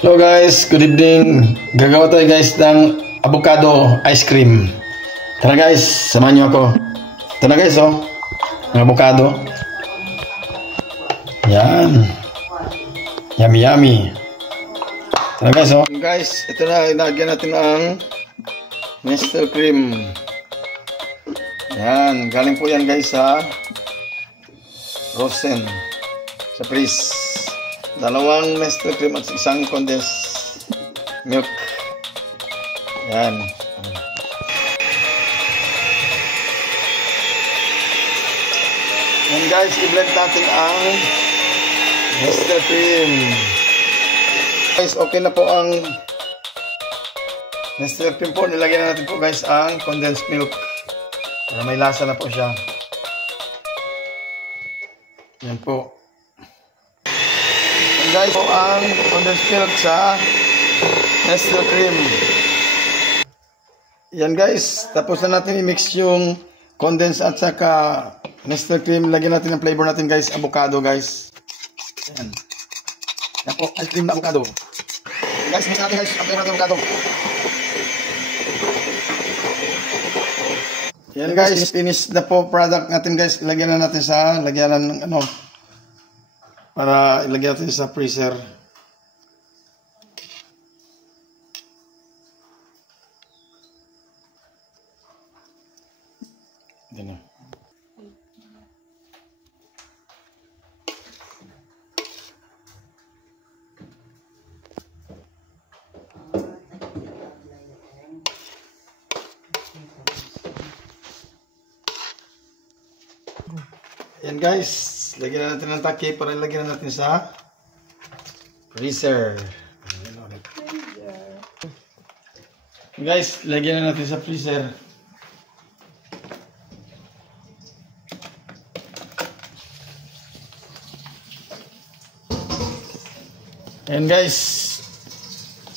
Hello guys, good evening. Gagawa tayo guys ng avocado ice cream. Tara guys, samahan niyo ako. Ito na guys oh, ng avocado. Yan. Yummy yummy. Tara guys oh. Guys, ito na, ilagyan natin ang Nestle cream. Yan, galing po yan guys sa Rosen sa freeze. Dalawang Nestle cream at isang condensed milk. Yan. Yan guys, i-blend natin ang Nestle cream. Guys, okay na po ang Nestle cream po. Nilagyan na natin po guys ang condensed milk. Para may lasa na po siya. Yan po. Yan guys, po ang condensed milk sa Nestle cream. Yan guys, tapos na natin i-mix yung condensed at saka Nestle cream. Lagyan natin ang flavor natin guys, avocado guys. Yan. Yan po, ice cream na avocado. Guys, mix natin guys ang flavor natin avocado. Yan guys, finish na po product natin guys. Ilagyan na natin sa lagyanan ng ano, para ilagyan natin sa freezer. Yan na. Yan guys, lagyan na natin ng takip para ilagyan na natin sa freezer. Guys, lagyan na natin sa freezer. Yan guys,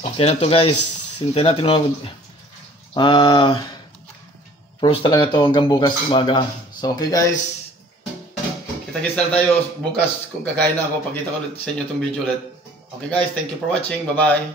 okay na to guys. Hintayin natin froze talaga to hanggang bukas umaga. So okay guys, kita-kits na tayo bukas kung kakain na ako. Pakita ko ulit sa inyo itong video ulit. Okay guys, thank you for watching. Bye bye.